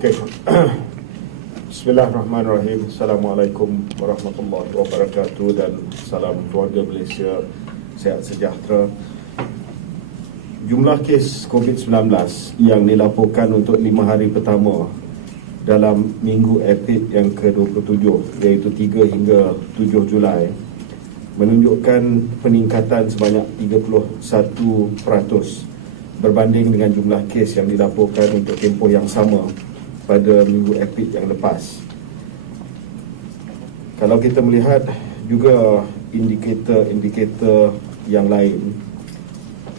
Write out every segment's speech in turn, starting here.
Okay. Bismillahirrahmanirrahim. Assalamualaikum warahmatullahi wabarakatuh dan salam keluarga Malaysia, sihat sejahtera. Jumlah kes COVID-19 yang dilaporkan untuk 5 hari pertama dalam minggu epid yang ke-27, iaitu 3 hingga 7 Julai, menunjukkan peningkatan sebanyak 31% berbanding dengan jumlah kes yang dilaporkan untuk tempoh yang sama pada minggu epid yang lepas. Kalau kita melihat juga indikator-indikator yang lain,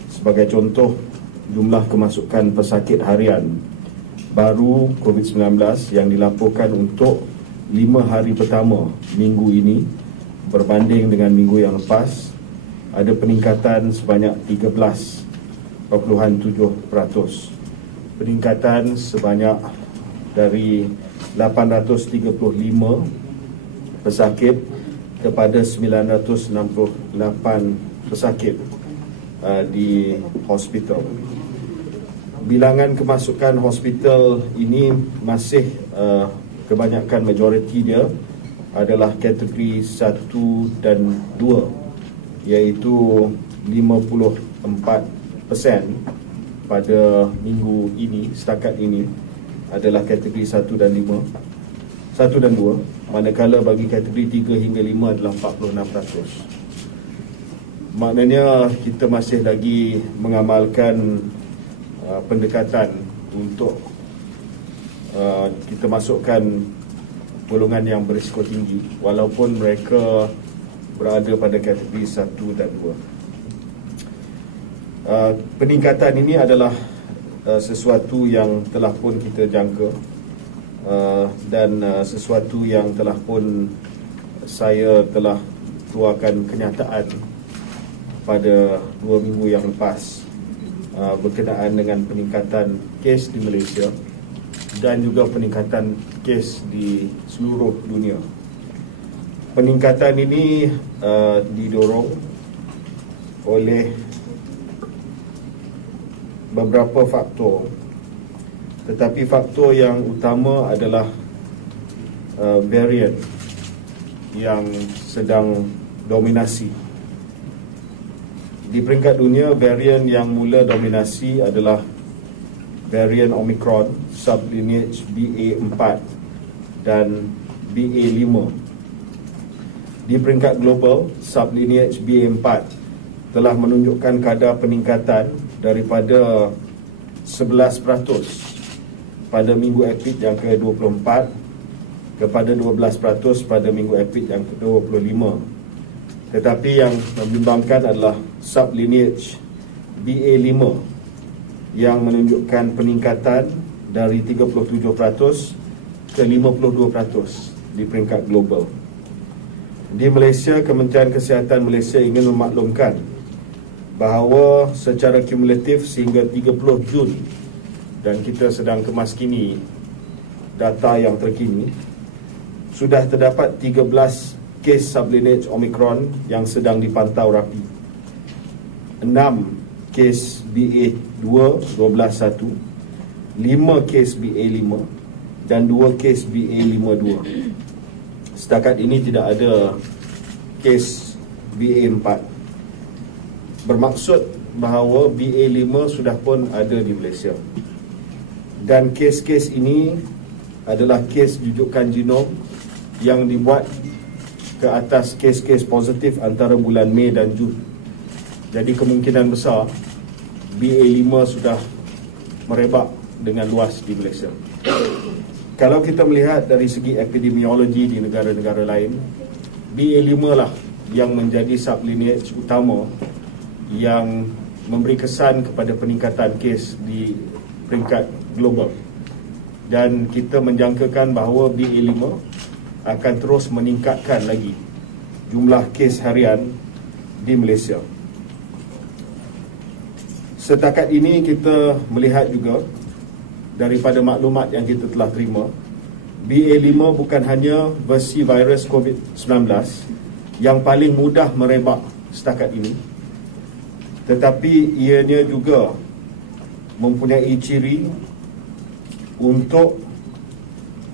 sebagai contoh, jumlah kemasukan pesakit harian baru COVID-19 yang dilaporkan untuk 5 hari pertama minggu ini berbanding dengan minggu yang lepas, ada peningkatan sebanyak 13.7%. Peningkatan sebanyak dari 835 pesakit kepada 968 pesakit di hospital. Bilangan kemasukan hospital ini masih kebanyakan majoriti dia adalah kategori 1 dan 2, iaitu 54% pada minggu ini, setakat ini adalah kategori 1 dan 2, manakala bagi kategori 3 hingga 5 adalah 46%. Maknanya kita masih lagi mengamalkan pendekatan untuk kita masukkan golongan yang berisiko tinggi walaupun mereka berada pada kategori 1 dan 2. Peningkatan ini adalah sesuatu yang telah pun kita jangka dan sesuatu yang telah pun saya telah keluarkan kenyataan pada 2 minggu yang lepas berkenaan dengan peningkatan kes di Malaysia dan juga peningkatan kes di seluruh dunia. Peningkatan ini didorong oleh beberapa faktor, tetapi faktor yang utama adalah varian yang sedang dominasi. Di peringkat dunia, varian yang mula dominasi adalah varian Omicron, sublineage BA4 dan BA5. Di peringkat global, sublineage BA4 telah menunjukkan kadar peningkatan daripada 11% pada minggu epid yang ke-24 kepada 12% pada minggu epid yang ke-25. Tetapi yang membimbangkan adalah sublineage BA5 yang menunjukkan peningkatan dari 37% ke 52% di peringkat global. Di Malaysia, Kementerian Kesihatan Malaysia ingin memaklumkan bahawa secara kumulatif sehingga 30 Jun, dan kita sedang kemaskini data yang terkini, sudah terdapat 13 kes sublineage Omicron yang sedang dipantau rapi, 6 kes BA2 12.1, 5 kes BA5 dan 2 kes BA52. Setakat ini tidak ada kes BA4. Bermaksud bahawa BA5 sudah pun ada di Malaysia. Dan kes-kes ini adalah kes jujukan genom yang dibuat ke atas kes-kes positif antara bulan Mei dan Jun. Jadi kemungkinan besar BA5 sudah merebak dengan luas di Malaysia. Kalau kita melihat dari segi epidemiologi di negara-negara lain, BA5 lah yang menjadi sublineage utama yang memberi kesan kepada peningkatan kes di peringkat global. Dan kita menjangkakan bahawa BA5 akan terus meningkatkan lagi jumlah kes harian di Malaysia. Setakat ini kita melihat juga daripada maklumat yang kita telah terima, BA5 bukan hanya versi virus COVID-19 yang paling mudah merebak setakat ini, tetapi ianya juga mempunyai ciri untuk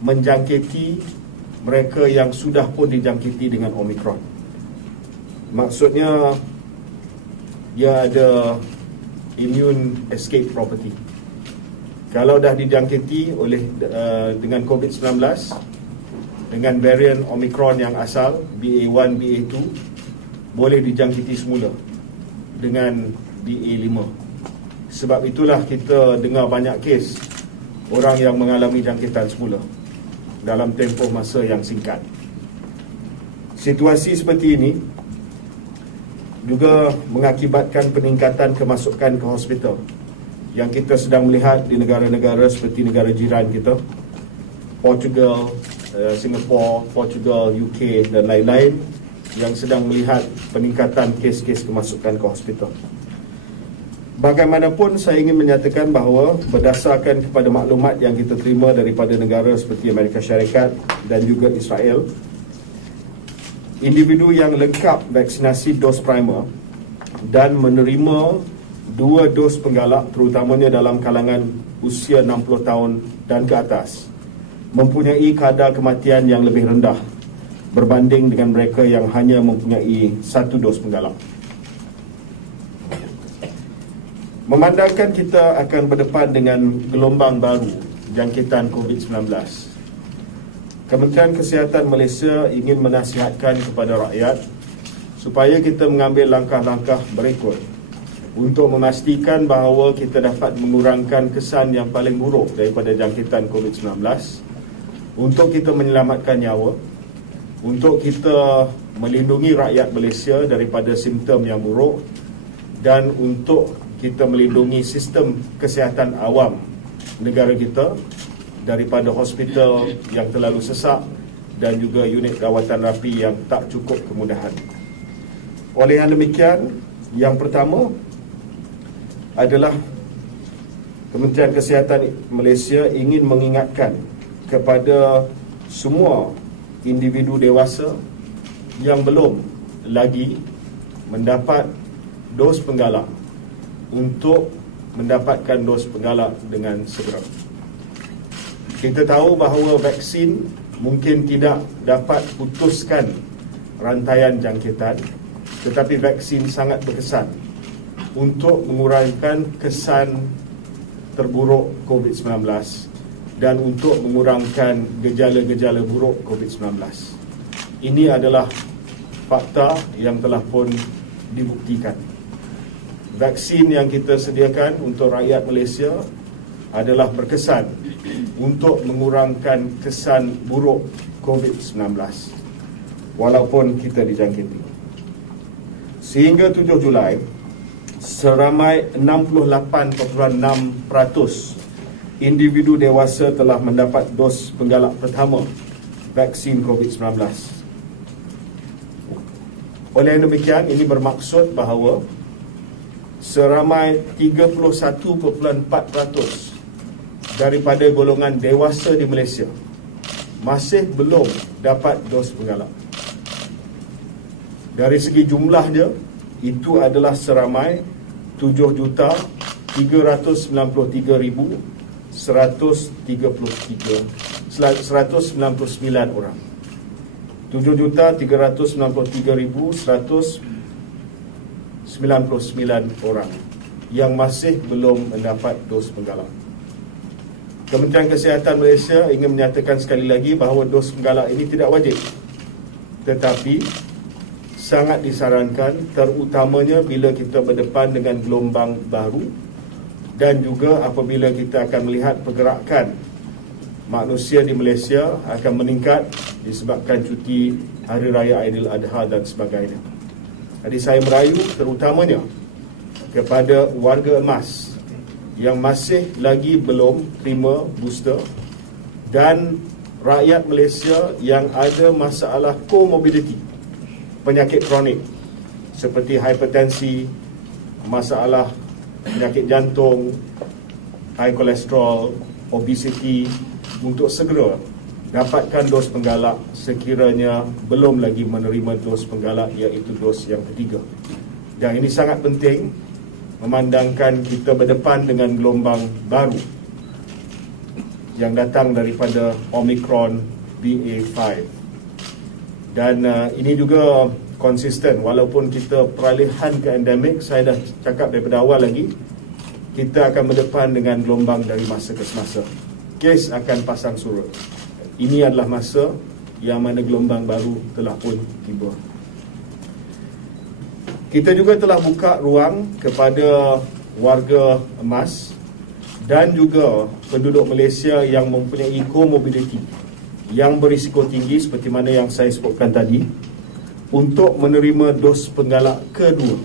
menjangkiti mereka yang sudah pun dijangkiti dengan Omicron. Maksudnya dia ada immune escape property. Kalau dah dijangkiti oleh dengan COVID-19 dengan varian Omicron yang asal BA1, BA2, boleh dijangkiti semula dengan BA5. Sebab itulah kita dengar banyak kes orang yang mengalami jangkitan semula dalam tempoh masa yang singkat. Situasi seperti ini juga mengakibatkan peningkatan kemasukan ke hospital yang kita sedang melihat di negara-negara seperti negara jiran kita, Portugal, Singapore, Portugal, UK dan lain-lain, yang sedang melihat peningkatan kes-kes kemasukan ke hospital. Bagaimanapun, saya ingin menyatakan bahawa berdasarkan kepada maklumat yang kita terima daripada negara seperti Amerika Syarikat dan juga Israel, individu yang lengkap vaksinasi dos primer dan menerima 2 dos penggalak, terutamanya dalam kalangan usia 60 tahun dan ke atas, mempunyai kadar kematian yang lebih rendah berbanding dengan mereka yang hanya mempunyai 1 dos penggalak. Memandangkan kita akan berdepan dengan gelombang baru jangkitan COVID-19, Kementerian Kesihatan Malaysia ingin menasihatkan kepada rakyat supaya kita mengambil langkah-langkah berikut untuk memastikan bahawa kita dapat mengurangkan kesan yang paling buruk daripada jangkitan COVID-19, untuk kita menyelamatkan nyawa, untuk kita melindungi rakyat Malaysia daripada simptom yang buruk, dan untuk kita melindungi sistem kesihatan awam negara kita daripada hospital yang terlalu sesak dan juga unit rawatan rapi yang tak cukup kemudahan. Oleh yang demikian, yang pertama adalah Kementerian Kesihatan Malaysia ingin mengingatkan kepada semua individu dewasa yang belum lagi mendapat dos penggalak untuk mendapatkan dos penggalak dengan segera. Kita tahu bahawa vaksin mungkin tidak dapat putuskan rantaian jangkitan, tetapi vaksin sangat berkesan untuk mengurangkan kesan terburuk COVID-19 dan untuk mengurangkan gejala-gejala buruk COVID-19. Ini adalah fakta yang telah pun dibuktikan. Vaksin yang kita sediakan untuk rakyat Malaysia adalah berkesan untuk mengurangkan kesan buruk COVID-19 walaupun kita dijangkiti. Sehingga 7 Julai, seramai 68.6% individu dewasa telah mendapat dos penggalak pertama vaksin COVID-19. Oleh demikian, ini bermaksud bahawa seramai 31.4% daripada golongan dewasa di Malaysia masih belum dapat dos penggalak. Dari segi jumlah dia, itu adalah seramai 7,393,199 orang. 7,393,199 orang yang masih belum mendapat dos penggalak. Kementerian Kesihatan Malaysia ingin menyatakan sekali lagi bahawa dos penggalak ini tidak wajib, tetapi sangat disarankan, terutamanya bila kita berdepan dengan gelombang baru dan juga apabila kita akan melihat pergerakan manusia di Malaysia akan meningkat disebabkan cuti Hari Raya Aidiladha dan sebagainya. Jadi saya merayu terutamanya kepada warga emas yang masih lagi belum terima booster dan rakyat Malaysia yang ada masalah komorbiditi, penyakit kronik seperti hipertensi, masalah penyakit jantung, high kolesterol, obesity, untuk segera dapatkan dos penggalak sekiranya belum lagi menerima dos penggalak, iaitu dos yang ketiga. Dan ini sangat penting memandangkan kita berdepan dengan gelombang baru. yang datang daripada Omicron BA.5. Dan ini juga konsisten, walaupun kita peralihan ke endemik. Saya dah cakap daripada awal lagi, kita akan berdepan dengan gelombang dari masa ke semasa. Kes akan pasang surut. Ini adalah masa yang mana gelombang baru telah pun tiba. Kita juga telah buka ruang kepada warga emas dan juga penduduk Malaysia yang mempunyai comorbidity, yang berisiko tinggi seperti mana yang saya sebutkan tadi, untuk menerima dos penggalak kedua.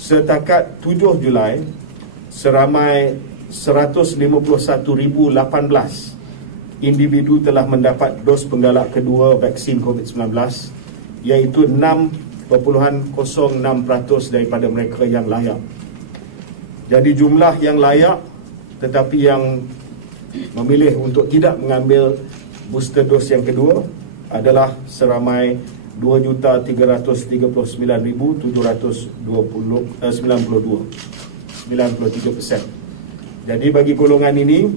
Setakat 7 Julai, seramai 151,018 individu telah mendapat dos penggalak kedua vaksin COVID-19, iaitu 6.06% daripada mereka yang layak. Jadi jumlah yang layak tetapi yang memilih untuk tidak mengambil booster dos yang kedua adalah seramai 2,339,792, 93%. Jadi bagi golongan ini,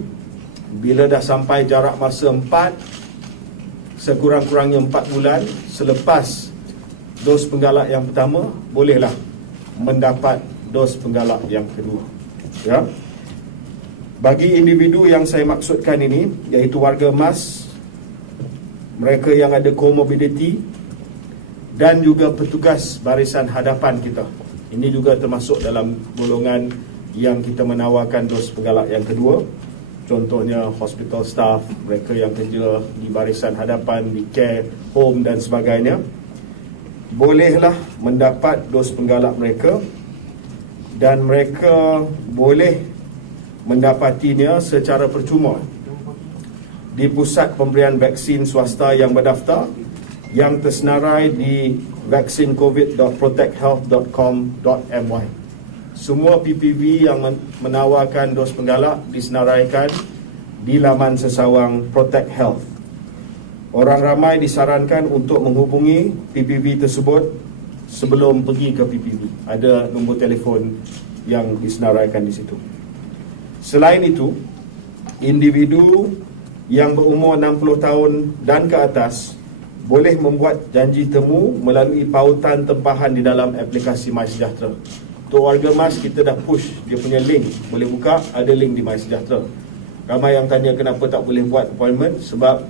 bila dah sampai jarak masa 4, sekurang-kurangnya 4 bulan selepas dos penggalak yang pertama, bolehlah mendapat dos penggalak yang kedua. Ya. Bagi individu yang saya maksudkan ini, iaitu warga emas, mereka yang ada comorbidity, dan juga petugas barisan hadapan kita. Ini juga termasuk dalam golongan yang kita menawarkan dos penggalak yang kedua. Contohnya hospital staff, mereka yang kerja di barisan hadapan, di care home dan sebagainya, bolehlah mendapat dos penggalak mereka, dan mereka boleh mendapatinya secara percuma di pusat pemberian vaksin swasta yang berdaftar yang tersenarai di vaccincovid.protecthealth.com.my. Semua PPV yang menawarkan dos penggalak disenaraikan di laman sesawang Protect Health. Orang ramai disarankan untuk menghubungi PPV tersebut sebelum pergi ke PPV. Ada nombor telefon yang disenaraikan di situ. Selain itu, individu yang berumur 60 tahun dan ke atas boleh membuat janji temu melalui pautan tempahan di dalam aplikasi MySejahtera. Untuk warga emas, kita dah push dia punya link. Boleh buka, ada link di MySejahtera. Ramai yang tanya kenapa tak boleh buat appointment, sebab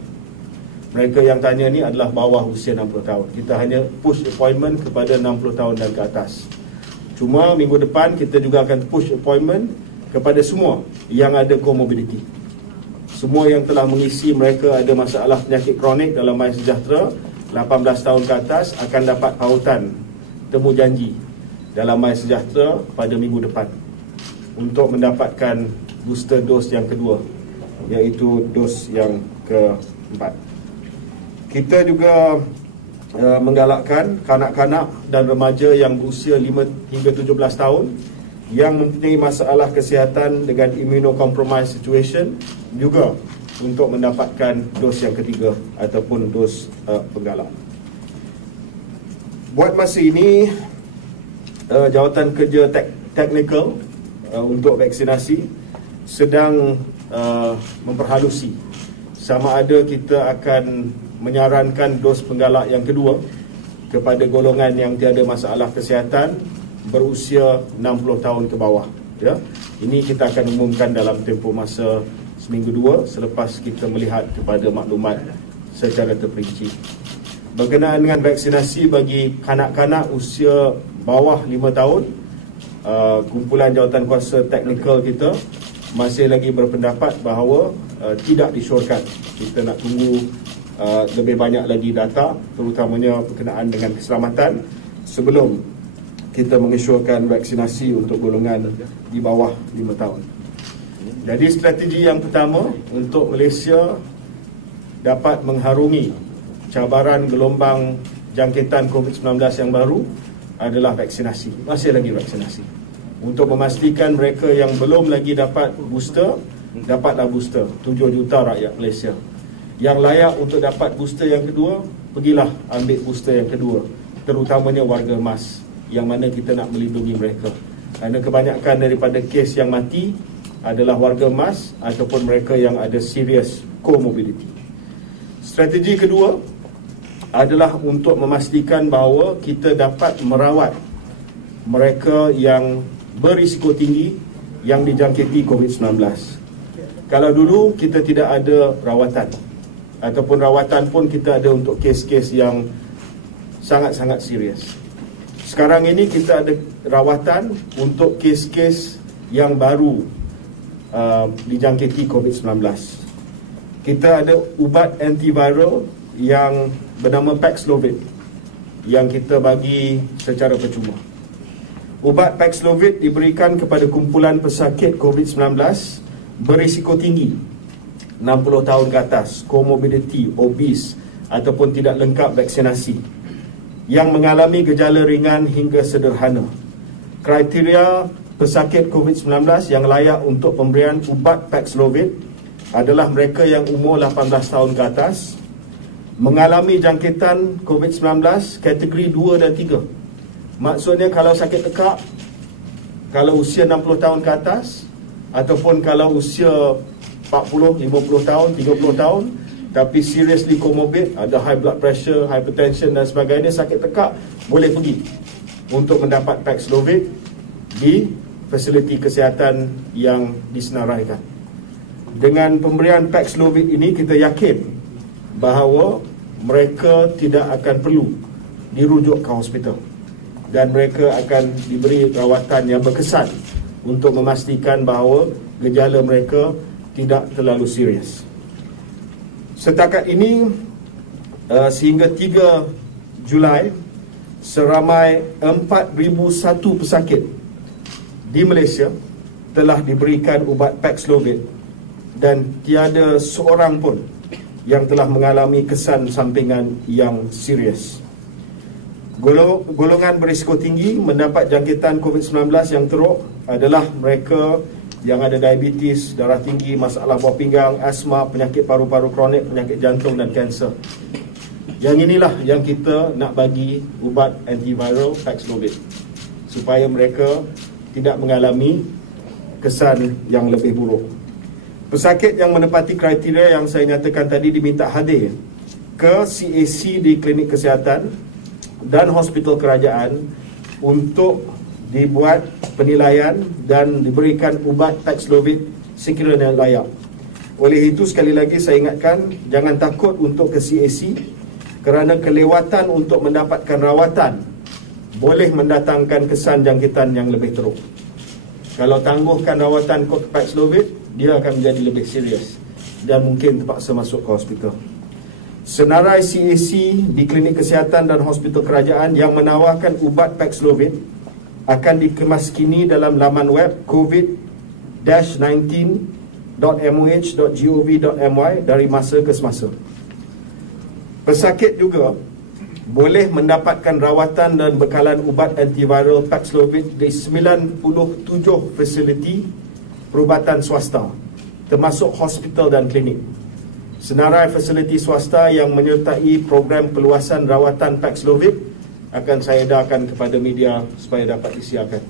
mereka yang tanya ni adalah bawah usia 60 tahun. Kita hanya push appointment kepada 60 tahun dan ke atas. Cuma minggu depan kita juga akan push appointment kepada semua yang ada comorbidity. Semua yang telah mengisi mereka ada masalah penyakit kronik dalam MySejahtera 18 tahun ke atas akan dapat pautan temu janji dalam MySejahtera pada minggu depan untuk mendapatkan booster dos yang kedua, iaitu dos yang keempat. Kita juga menggalakkan kanak-kanak dan remaja yang berusia 5 hingga 17 tahun yang mempunyai masalah kesihatan dengan immunocompromised situation juga untuk mendapatkan dos yang ketiga ataupun dos penggalak. Buat masa ini, Jawatan Kerja Teknikal untuk vaksinasi sedang memperhalusi sama ada kita akan menyarankan dos penggalak yang kedua kepada golongan yang tiada masalah kesihatan berusia 60 tahun ke bawah. Ya. Ini kita akan umumkan dalam tempoh masa seminggu 2 selepas kita melihat kepada maklumat secara terperinci. Berkenaan dengan vaksinasi bagi kanak-kanak usia bawah 5 tahun, kumpulan Jawatankuasa Teknikal kita masih lagi berpendapat bahawa tidak disyorkan. Kita nak tunggu lebih banyak lagi data, terutamanya berkenaan dengan keselamatan, sebelum kita mengesyorkan vaksinasi untuk golongan di bawah 5 tahun. Jadi strategi yang pertama untuk Malaysia dapat mengharungi cabaran gelombang jangkitan COVID-19 yang baru adalah vaksinasi. Masih lagi vaksinasi. Untuk memastikan mereka yang belum lagi dapat booster, dapatlah booster. 7 juta rakyat Malaysia. Yang layak untuk dapat booster yang kedua, pergilah ambil booster yang kedua. Terutamanya warga emas, yang mana kita nak melindungi mereka. Kerana kebanyakan daripada kes yang mati adalah warga emas ataupun mereka yang ada serious comorbidity. Strategi kedua adalah untuk memastikan bahawa kita dapat merawat mereka yang berisiko tinggi yang dijangkiti COVID-19. Kalau dulu kita tidak ada rawatan, ataupun rawatan pun kita ada untuk kes-kes yang sangat-sangat serius. Sekarang ini kita ada rawatan untuk kes-kes yang baru dijangkiti COVID-19. Kita ada ubat antiviral yang bernama Paxlovid yang kita bagi secara percuma. Ubat Paxlovid diberikan kepada kumpulan pesakit COVID-19 berisiko tinggi, 60 tahun ke atas, comorbidity, obese ataupun tidak lengkap vaksinasi, yang mengalami gejala ringan hingga sederhana. Kriteria pesakit COVID-19 yang layak untuk pemberian ubat Paxlovid adalah mereka yang umur 18 tahun ke atas, mengalami jangkitan COVID-19 kategori 2 dan 3. Maksudnya kalau sakit tekak, kalau usia 60 tahun ke atas, ataupun kalau usia 40, 50 tahun, 30 tahun, tapi seriously comorbid, ada high blood pressure, hypertension dan sebagainya, sakit tekak, boleh pergi untuk mendapat Paxlovid di fasiliti kesihatan yang disenaraikan. Dengan pemberian Paxlovid ini, kita yakin bahawa mereka tidak akan perlu dirujuk ke hospital dan mereka akan diberi rawatan yang berkesan untuk memastikan bahawa gejala mereka tidak terlalu serius. Setakat ini, sehingga 3 Julai, seramai 4,001 pesakit di Malaysia telah diberikan ubat Paxlovid dan tiada seorang pun yang telah mengalami kesan sampingan yang serius. Golongan berisiko tinggi mendapat jangkitan COVID-19 yang teruk adalah mereka yang ada diabetes, darah tinggi, masalah buah pinggang, asma, penyakit paru-paru kronik, penyakit jantung dan kanser. Yang inilah yang kita nak bagi ubat antiviral Paxlovid supaya mereka tidak mengalami kesan yang lebih buruk. Pesakit yang menepati kriteria yang saya nyatakan tadi diminta hadir ke CAC di klinik kesihatan dan hospital kerajaan untuk dibuat penilaian dan diberikan ubat Paxlovid sekiranya layak. Oleh itu, sekali lagi saya ingatkan, jangan takut untuk ke CAC kerana kelewatan untuk mendapatkan rawatan boleh mendatangkan kesan jangkitan yang lebih teruk. Kalau tangguhkan rawatan Paxlovid, dia akan menjadi lebih serius dan mungkin terpaksa masuk ke hospital. Senarai CAC di klinik kesihatan dan hospital kerajaan yang menawarkan ubat Paxlovid akan dikemas kini dalam laman web covid-19.moh.gov.my dari masa ke semasa. Pesakit juga boleh mendapatkan rawatan dan bekalan ubat antiviral Paxlovid di 97 fasiliti perubatan swasta, termasuk hospital dan klinik. Senarai fasiliti swasta yang menyertai program peluasan rawatan Paxlovid akan saya edarkan kepada media supaya dapat disiarkan.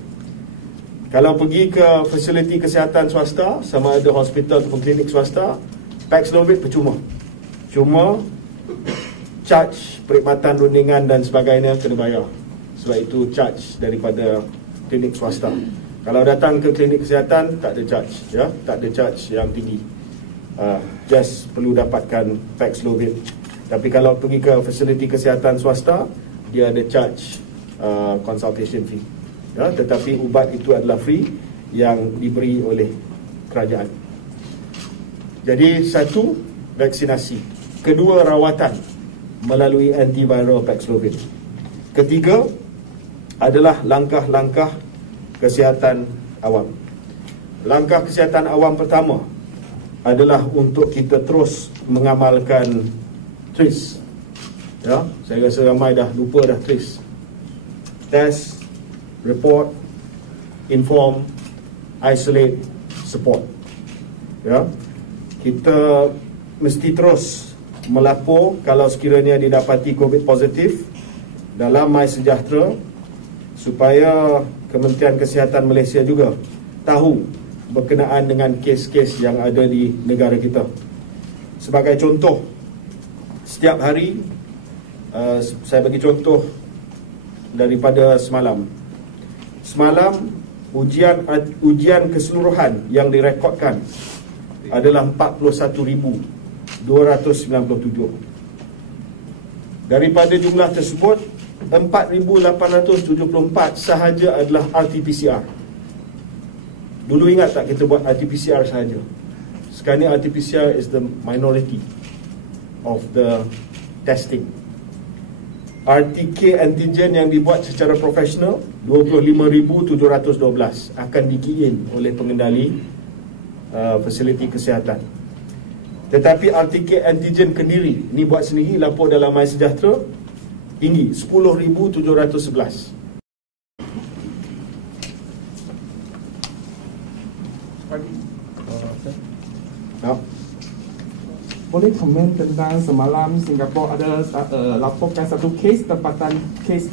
Kalau pergi ke fasiliti kesihatan swasta, sama ada hospital ataupun klinik swasta, Paxlovid percuma. Cuma charge perkhidmatan rundingan dan sebagainya kena bayar. Sebab itu charge daripada klinik swasta. Kalau datang ke klinik kesihatan, tak ada charge, ya, tak ada charge yang tinggi. Just perlu dapatkan Paxlovid. Tapi kalau pergi ke fasiliti kesihatan swasta, dia ada charge consultation fee, ya, tetapi ubat itu adalah free yang diberi oleh kerajaan. Jadi, satu, vaksinasi. Kedua, rawatan melalui antiviral Paxlovid. Ketiga adalah langkah-langkah kesihatan awam. Langkah kesihatan awam pertama adalah untuk kita terus mengamalkan TRIS. Ya, saya rasa ramai dah lupa dah TRIS. Test, report, inform, isolate, support. Ya, kita mesti terus melapor kalau sekiranya didapati COVID positif dalam MySejahtera supaya Kementerian Kesihatan Malaysia juga tahu berkenaan dengan kes-kes yang ada di negara kita. Sebagai contoh, setiap hari, saya bagi contoh daripada semalam. Semalam, ujian keseluruhan yang direkodkan adalah 41,297. Daripada jumlah tersebut, 4,874 sahaja adalah RT-PCR. Dulu ingat tak kita buat RT-PCR sahaja? Sekarang ni RT-PCR is the minority of the testing. RTK antigen yang dibuat secara profesional 25,712 akan di-key-in oleh pengendali fasiliti kesihatan. Tetapi RTK antigen kendiri ni buat sendiri, lapor dalam MySejahtera, tinggi 10,711. Boleh komen tentang semalam Singapura ada laporkan satu kes tempatan kes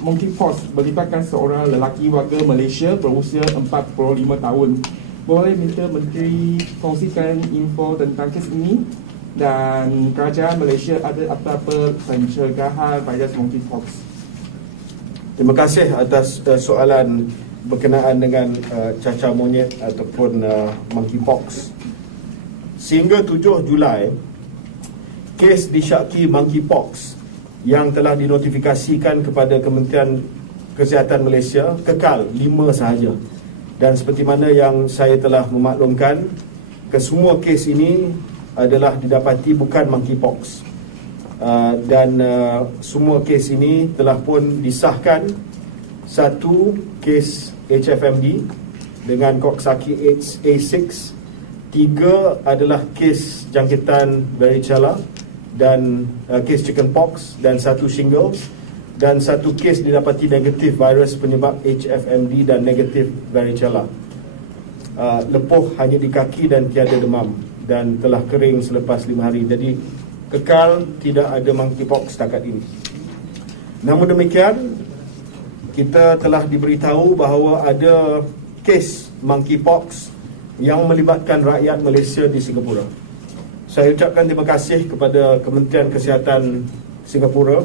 monkeypox melibatkan seorang lelaki warga Malaysia berusia 45 tahun. Boleh minta Menteri kongsikan info tentang kes ini, dan kerajaan Malaysia ada apa-apa pencegahan virus monkeypox? Terima kasih atas soalan berkenaan dengan cacar monyet ataupun monkeypox. Sehingga 7 Julai, kes disyaki monkeypox yang telah dinotifikasikan kepada Kementerian Kesihatan Malaysia kekal 5 sahaja. Dan seperti mana yang saya telah memaklumkan, kesemua kes ini adalah didapati bukan monkeypox. Dan semua kes ini telah pun disahkan. Satu kes HFMD dengan koksaki A6, 3 adalah kes jangkitan varicella dan kes chickenpox, dan 1 shingles, dan 1 kes didapati negatif virus penyebab HFMD dan negatif varicella. Lepuh hanya di kaki dan tiada demam, dan telah kering selepas 5 hari. Jadi kekal tidak ada monkeypox setakat ini. Namun demikian, kita telah diberitahu bahawa ada kes monkeypox yang melibatkan rakyat Malaysia di Singapura. Saya ucapkan terima kasih kepada Kementerian Kesihatan Singapura,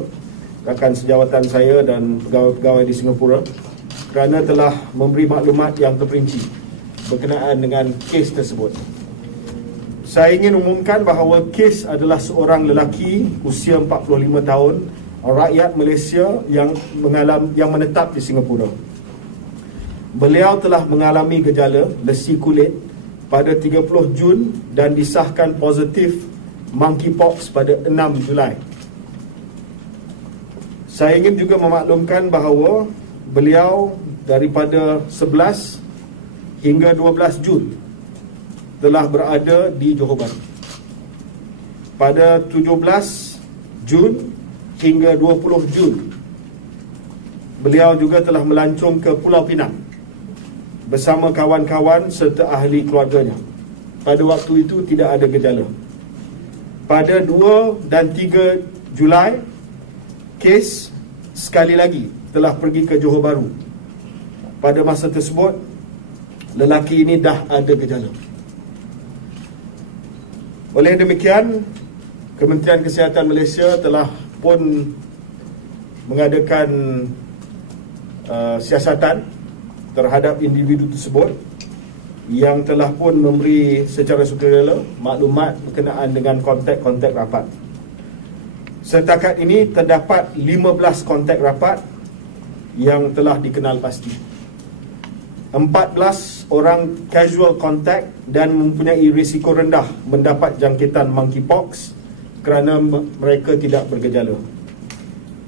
rakan sejawatan saya dan pegawai-pegawai di Singapura, kerana telah memberi maklumat yang terperinci berkenaan dengan kes tersebut. Saya ingin umumkan bahawa kes adalah seorang lelaki usia 45 tahun, rakyat Malaysia yang menetap di Singapura. Beliau telah mengalami gejala lesi kulit pada 30 Jun dan disahkan positif monkeypox pada 6 Julai. Saya ingin juga memaklumkan bahawa beliau daripada 11 hingga 12 Jun telah berada di Johor Bahru. Pada 17 Jun hingga 20 Jun, beliau juga telah melancong ke Pulau Pinang bersama kawan-kawan serta ahli keluarganya. Pada waktu itu tidak ada gejala. Pada 2 dan 3 Julai, kes sekali lagi telah pergi ke Johor Bahru. Pada masa tersebut, lelaki ini dah ada gejala. Oleh demikian, Kementerian Kesihatan Malaysia telah pun mengadakan siasatan terhadap individu tersebut, yang telah pun memberi secara sukarela maklumat berkenaan dengan kontak-kontak rapat. Setakat ini terdapat 15 kontak rapat yang telah dikenal pasti. 14 orang casual contact dan mempunyai risiko rendah mendapat jangkitan monkeypox kerana mereka tidak bergejala.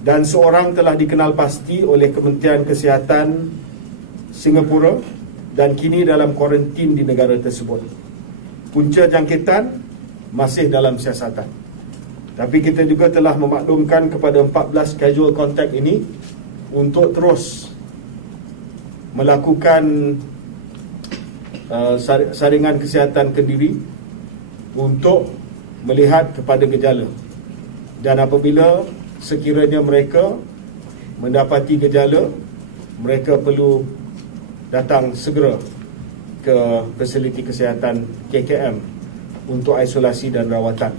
Dan seorang telah dikenal pasti oleh Kementerian Kesihatan Singapura dan kini dalam kuarantin di negara tersebut. Punca jangkitan masih dalam siasatan. Tapi kita juga telah memaklumkan kepada 14 casual contact ini untuk terus melakukan saringan kesihatan kendiri untuk melihat kepada gejala. Dan apabila sekiranya mereka mendapati gejala, mereka perlu datang segera ke fasiliti kesihatan KKM untuk isolasi dan rawatan.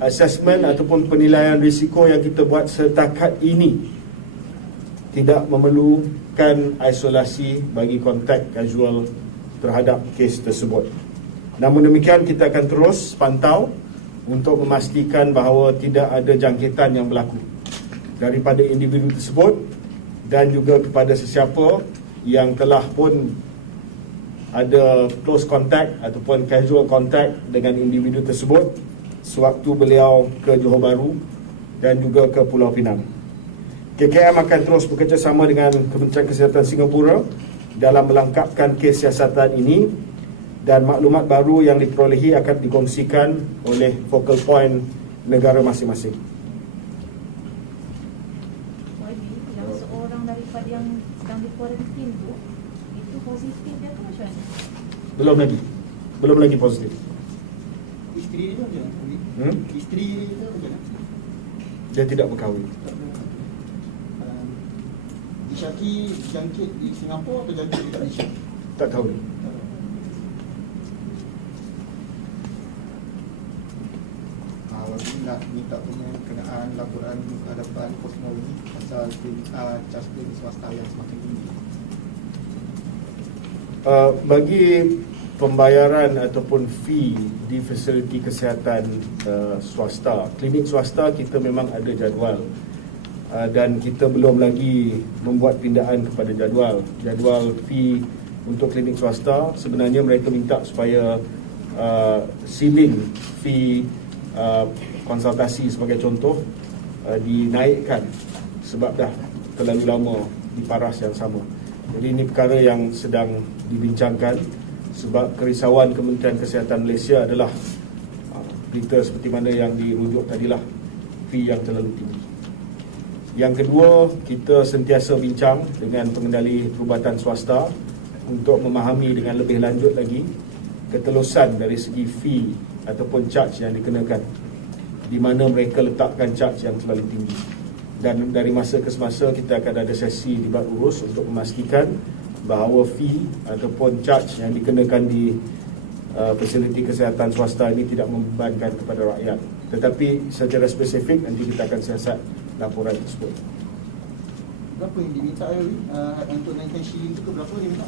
Asesmen ataupun penilaian risiko yang kita buat setakat ini tidak memerlukan isolasi bagi kontak kasual terhadap kes tersebut. Namun demikian, kita akan terus pantau untuk memastikan bahawa tidak ada jangkitan yang berlaku daripada individu tersebut dan juga kepada sesiapa yang telah pun ada close contact ataupun casual contact dengan individu tersebut sewaktu beliau ke Johor Bahru dan juga ke Pulau Pinang. KKM akan terus bekerjasama dengan Kementerian Kesihatan Singapura dalam melengkapkan kes siasatan ini, dan maklumat baru yang diperolehi akan dikongsikan oleh focal point negara masing-masing. Yang seorang daripada yang sedang dikuarantin itu positif dia tu macam mana? Belum lagi positif. Isteri dia macam mana? Isteri dia macam mana? Dia tidak berkahwin. Disyaki jangkit di Singapura atau jangkit di Malaysia? Tak tahu ni. Nak minta pengenaan laporan hadapan kosmologi pasal cas klinik swasta yang semakin tinggi. Bagi pembayaran ataupun fee di fasiliti kesihatan swasta, klinik swasta, kita memang ada jadual dan kita belum lagi membuat pindaan kepada jadual fee untuk klinik swasta. Sebenarnya mereka minta supaya ceiling fee konsultasi sebagai contoh dinaikkan sebab dah terlalu lama di paras yang sama. Jadi ini perkara yang sedang dibincangkan sebab kerisauan Kementerian Kesihatan Malaysia adalah berita seperti mana yang dirujuk tadilah, fee yang terlalu tinggi. Yang kedua, kita sentiasa bincang dengan pengendali perubatan swasta untuk memahami dengan lebih lanjut lagi ketelusan dari segi fee ataupun charge yang dikenakan, di mana mereka letakkan charge yang terlalu tinggi. Dan dari masa ke semasa kita akan ada sesi libat urus untuk memastikan bahawa fee ataupun charge yang dikenakan di fasiliti kesihatan swasta ini tidak membebankan kepada rakyat. Tetapi secara spesifik nanti kita akan siasat laporan tersebut. Berapa yang diminta untuk naikkan shilling itu ke berapa diminta?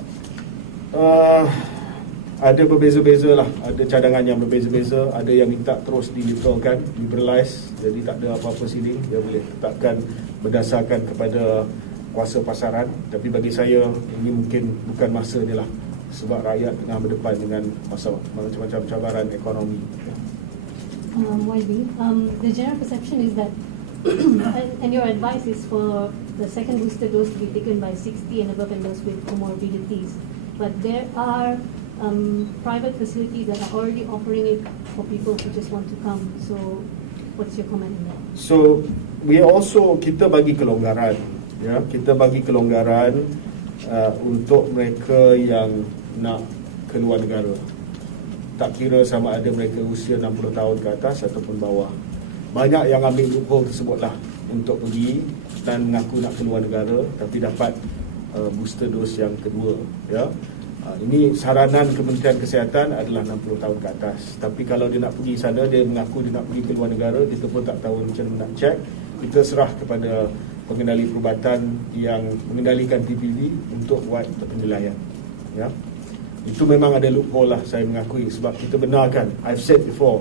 Ada berbeza-beza lah, ada cadangan yang berbeza-beza. Ada yang minta terus liberalize, jadi tak ada apa-apa ceiling, dia boleh tetapkan berdasarkan kepada kuasa pasaran. Tapi bagi saya ini mungkin bukan masa dia lah, sebab rakyat tengah berdepan dengan macam-macam cabaran ekonomi. YB, the general perception is that and your advice is for the second booster dose to be taken by 60 and above and those with comorbidities, but there are private facilities that are already offering it for people who just want to come. So what's your comment on that? So kita bagi kelonggaran, ya, kita bagi kelonggaran untuk mereka yang nak keluar negara. Tak kira sama ada mereka usia 60 tahun ke atas ataupun bawah. Banyak yang ambil loophole tersebutlah untuk pergi dan mengaku nak keluar negara tapi dapat booster dose yang kedua, ya. Ini saranan Kementerian Kesihatan adalah 60 tahun ke atas. Tapi kalau dia nak pergi sana, dia mengaku dia nak pergi ke luar negara, kita pun tak tahu macam mana nak check. Kita serah kepada pengendali perubatan yang mengendalikan PPV untuk buat penilaian, ya. Itu memang ada loophole lah, saya mengakui, sebab kita benarkan. I've said before,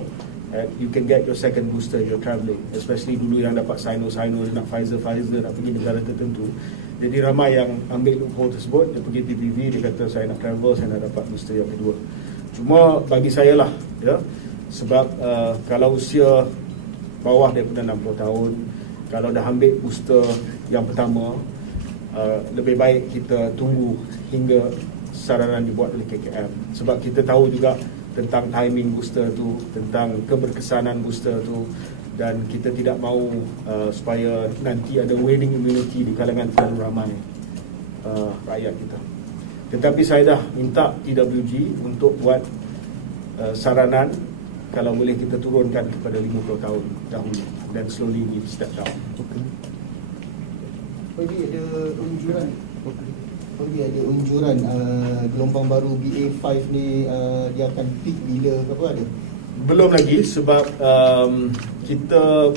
you can get your second booster if you're travelling, especially dulu yang dapat Sino, dia nak Pfizer, nak pergi negara tertentu. Jadi ramai yang ambil loophole tersebut, dia pergi PPV, dia kata saya nak travel, saya nak dapat booster yang kedua. Cuma bagi saya lah, ya, sebab kalau usia bawah daripada 60 tahun, kalau dah ambil booster yang pertama, lebih baik kita tunggu hingga saranan dibuat oleh KKM. Sebab kita tahu juga tentang timing booster tu, tentang keberkesanan booster tu, dan kita tidak mahu supaya nanti ada waning immunity di kalangan terlalu ramai rakyat kita. Tetapi saya dah minta TWG untuk buat saranan, kalau boleh kita turunkan kepada 50 tahun dahulu dan slowly we step down. Jadi ada anjuran Oh, dia ada unjuran gelombang baru BA5 ni dia akan peak bila ke apa ada? Belum lagi sebab kita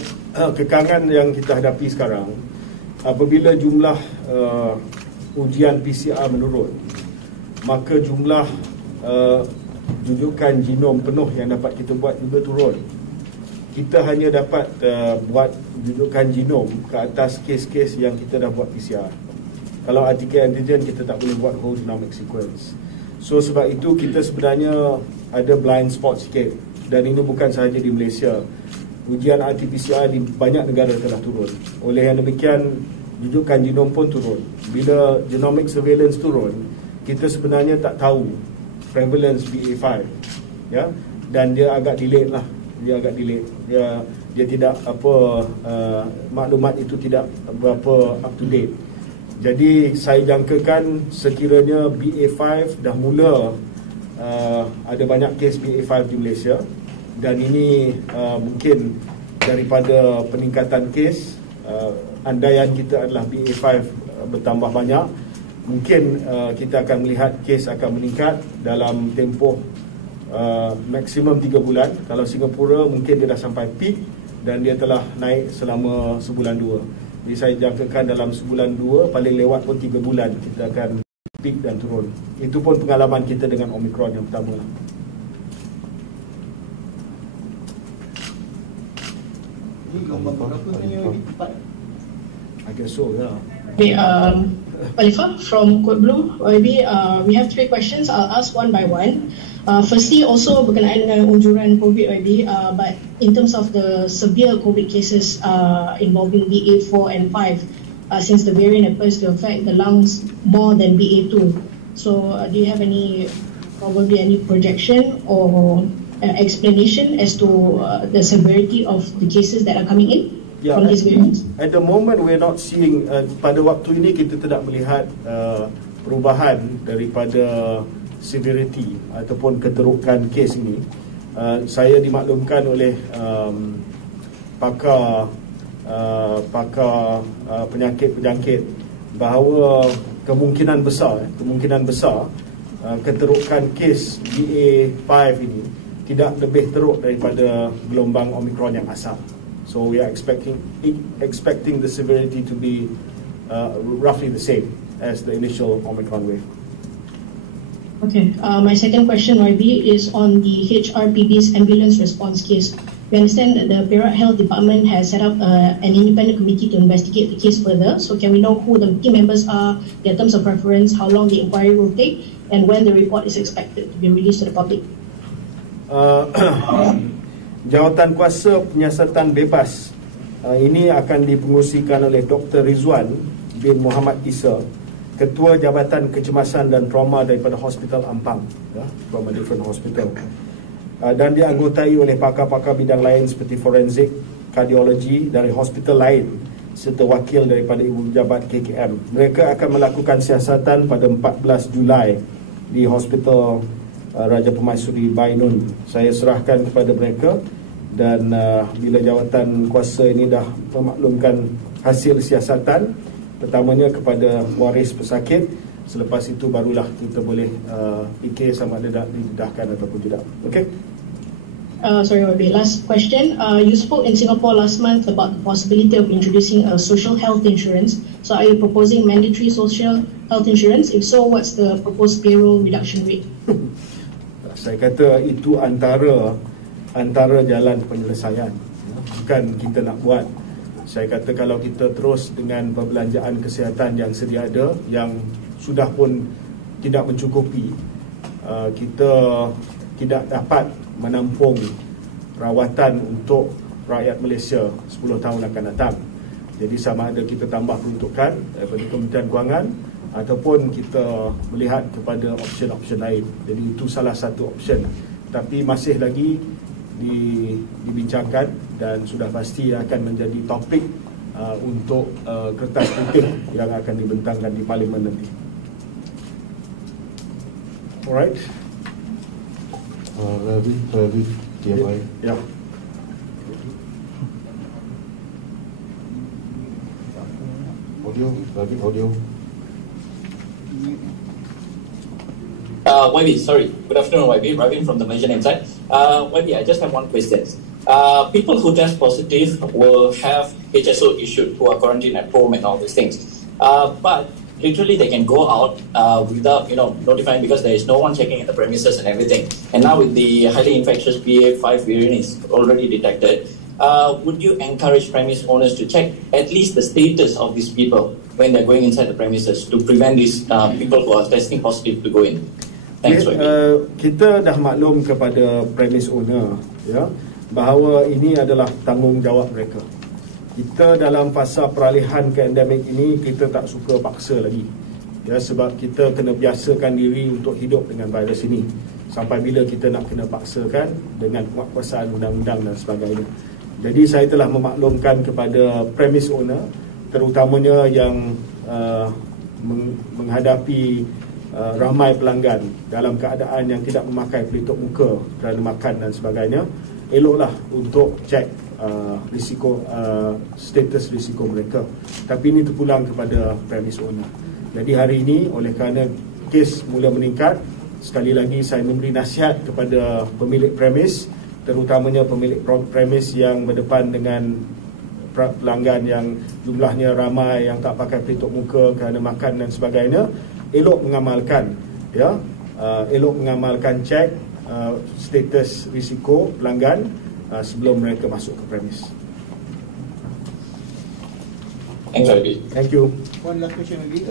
kekangan yang kita hadapi sekarang apabila jumlah ujian PCR menurun, maka jumlah rujukan genom penuh yang dapat kita buat juga turun. Kita hanya dapat buat rujukan genom ke atas kes-kes yang kita dah buat PCR. Kalau RTK antigen kita tak boleh buat whole genomic sequence. So sebab itu kita sebenarnya ada blind spot sikit. Dan ini bukan sahaja di Malaysia. Ujian RT-PCR di banyak negara telah turun. Oleh yang demikian, rujukan genom pun turun. Bila genomic surveillance turun, kita sebenarnya tak tahu prevalence BA5, ya, dan dia agak delayed lah. Dia agak delayed. Dia tidak maklumat itu tidak berapa up to date. Jadi saya jangkakan sekiranya BA5 dah mula ada banyak kes BA5 di Malaysia, dan ini mungkin daripada peningkatan kes, andaian kita adalah BA5 bertambah banyak, mungkin kita akan melihat kes akan meningkat dalam tempoh maksimum 3 bulan. Kalau Singapura mungkin dia dah sampai peak dan dia telah naik selama sebulan 2. Jadi saya jangkakan dalam sebulan 2, paling lewat pun 3 bulan kita akan peak dan turun. Itu pun pengalaman kita dengan Omicron yang pertama lah. Ini gelombang berapa ni tepat? I guess so, yeah. Okay, Alifah from Code Blue, maybe we have 3 questions. I'll ask one by one. Firstly, also berkenaan dengan unjuran COVID already, but in terms of the severe COVID cases involving BA4 and 5, since the variant appears to affect the lungs more than BA2. So do you have probably any projection or explanation as to the severity of the cases that are coming in from these variants? At the moment, we're not seeing, pada waktu ini kita tidak melihat perubahan daripada severity ataupun keterukan kes ini. Saya dimaklumkan oleh pakar penyakit-penyakit bahawa kemungkinan besar keterukan kes BA5 ini tidak lebih teruk daripada gelombang Omicron yang asal. So we are expecting the severity to be roughly the same as the initial Omicron wave. Okay, my second question, YB, is on the HRPB's ambulance response case. We understand that the Perak Health Department has set up an independent committee to investigate the case further. So can we know who the key members are, their terms of reference, how long the inquiry will take, and when the report is expected to be released to the public? Jawatan kuasa penyiasatan bebas ini akan dipengurusikan oleh Dr. Rizwan bin Muhammad Isa, Ketua Jabatan Kecemasan dan Trauma daripada Hospital Ampang, from a different hospital, dan dianggotai oleh pakar-pakar bidang lain seperti forensik, kardiologi dari hospital lain serta wakil daripada Ibu Pejabat KKM. Mereka akan melakukan siasatan pada 14 Julai di Hospital Raja Permaisuri Bainun. Saya serahkan kepada mereka, dan bila jawatan kuasa ini dah memaklumkan hasil siasatan, pertamanya kepada waris pesakit, selepas itu barulah kita boleh fikir sama ada didedahkan ataupun tidak. Okay? Sorry, last question. You spoke in Singapore last month about the possibility of introducing a social health insurance. So are you proposing mandatory social health insurance? If so, what's the proposed payroll reduction rate? Saya kata itu antara jalan penyelesaian, bukan kita nak buat. Saya kata kalau kita terus dengan perbelanjaan kesihatan yang sedia ada, yang sudah pun tidak mencukupi, kita tidak dapat menampung rawatan untuk rakyat Malaysia 10 tahun akan datang. Jadi sama ada kita tambah peruntukan daripada Kementerian Kewangan ataupun kita melihat kepada option-option lain. Jadi itu salah satu option, tapi masih lagi dibincangkan dan sudah pasti akan menjadi topik untuk kertas putih yang akan dibentangkan di Parlimen nanti. Alright. Ravi, TMI. Ya. Audio, Ravi, audio. YB, sorry. Good afternoon, YB. Ravin from the Malaysian Insight. YB, I just have one question. People who test positive will have HSO issued who are quarantined at home and all these things. But literally they can go out without notifying, because there is no one checking at the premises and everything. And now with the highly infectious BA.5 variant is already detected, would you encourage premise owners to check at least the status of these people when they're going inside the premises to prevent these people who are testing positive to go in? Thanks, kita dah maklum kepada premise owner, ya, bahawa ini adalah tanggungjawab mereka. Kita dalam fasa peralihan ke endemik ini, kita tak suka paksa lagi, ya, sebab kita kena biasakan diri untuk hidup dengan virus ini. Sampai bila kita nak kena paksakan dengan penguatkuasaan undang-undang dan sebagainya. Jadi saya telah memaklumkan kepada premise owner, terutamanya yang menghadapi ramai pelanggan dalam keadaan yang tidak memakai pelitup muka kerana makan dan sebagainya, eloklah untuk cek risiko, status risiko mereka. Tapi ini terpulang kepada premise owner. Jadi hari ini oleh kerana kes mula meningkat, sekali lagi saya memberi nasihat kepada pemilik premis, terutamanya pemilik premis yang berdepan dengan pelanggan yang jumlahnya ramai, yang tak pakai pelitup muka kerana makan dan sebagainya, elok mengamalkan, ya, elok mengamalkan cek status risiko pelanggan sebelum mereka masuk ke premis. Thank you. One last question lagi,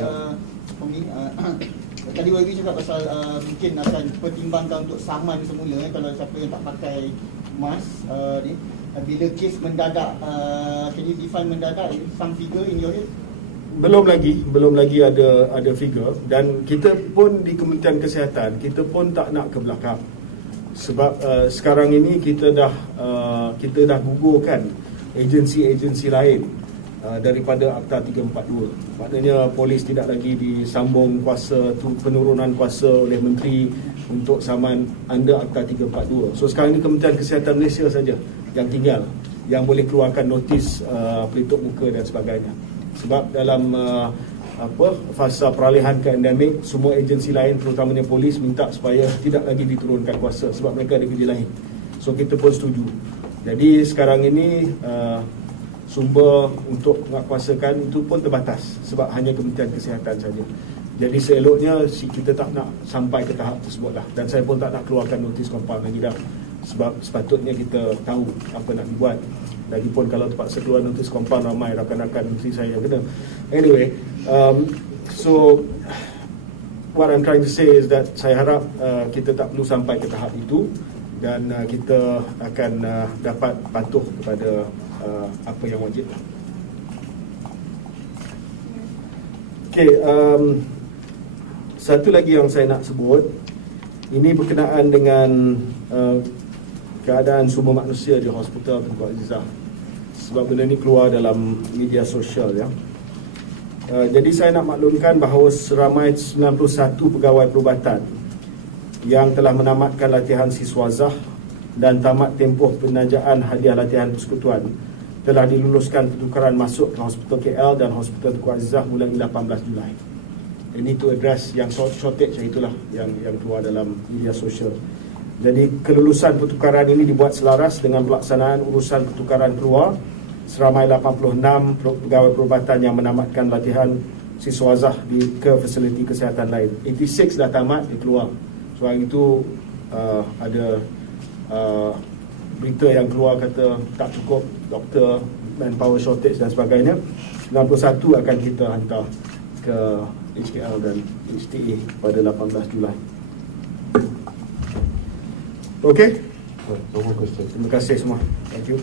for me. Tadi YB cakap pasal mungkin akan pertimbangkan untuk saman semula, kalau siapa yang tak pakai mask ni. Bila kes mendadak, can you define mendadak, some figure in your head? Belum lagi ada figure, dan kita pun di Kementerian Kesihatan kita pun tak nak ke belakang, sebab sekarang ini kita dah gugurkan agensi-agensi lain daripada Akta 342. Maknanya polis tidak lagi disambung kuasa, penurunan kuasa oleh menteri untuk saman under Akta 342. So sekarang ini Kementerian Kesihatan Malaysia saja yang tinggal yang boleh keluarkan notis pelitup muka dan sebagainya. Sebab dalam fasa peralihan ke endemik, semua agensi lain terutamanya polis minta supaya tidak lagi diturunkan kuasa sebab mereka ada kerja lain. So kita pun setuju. Jadi sekarang ini sumber untuk menguatkuasakan itu pun terbatas sebab hanya Kementerian Kesihatan saja. Jadi seeloknya kita tak nak sampai ke tahap tersebut lah, dan saya pun tak nak keluarkan notis compound lagi dah, sebab sepatutnya kita tahu apa nak dibuat. Lagipun kalau terpaksa keluar notis compound, ramai rakan-rakan menteri saya yang kena. Anyway, so what I'm trying to say is that saya harap kita tak perlu sampai ke tahap itu, dan kita akan dapat patuh kepada apa yang wajib. Okay, satu lagi yang saya nak sebut, ini berkenaan dengan keadaan sumber manusia di Hospital Tunku Azizah, sebab benda ni keluar dalam media sosial, ya. Jadi saya nak maklumkan bahawa seramai 91 pegawai perubatan yang telah menamatkan latihan siswazah dan tamat tempoh penajaan hadiah latihan persekutuan telah diluluskan pertukaran masuk ke Hospital KL dan Hospital Tunku Azizah mulai 18 Julai. Ini to address yang shortage itulah yang keluar dalam media sosial. Jadi kelulusan pertukaran ini dibuat selaras dengan pelaksanaan urusan pertukaran keluar seramai 86 pegawai perubatan yang menamatkan latihan siswazah ke fasiliti kesihatan lain. 86 dah tamat, dia keluar. So hari itu ada berita yang keluar kata tak cukup doktor, manpower shortage dan sebagainya. 91 akan kita hantar ke HKL dan HTA pada 18 Julai. Okay? No more questions. Terima kasih semua. Thank you.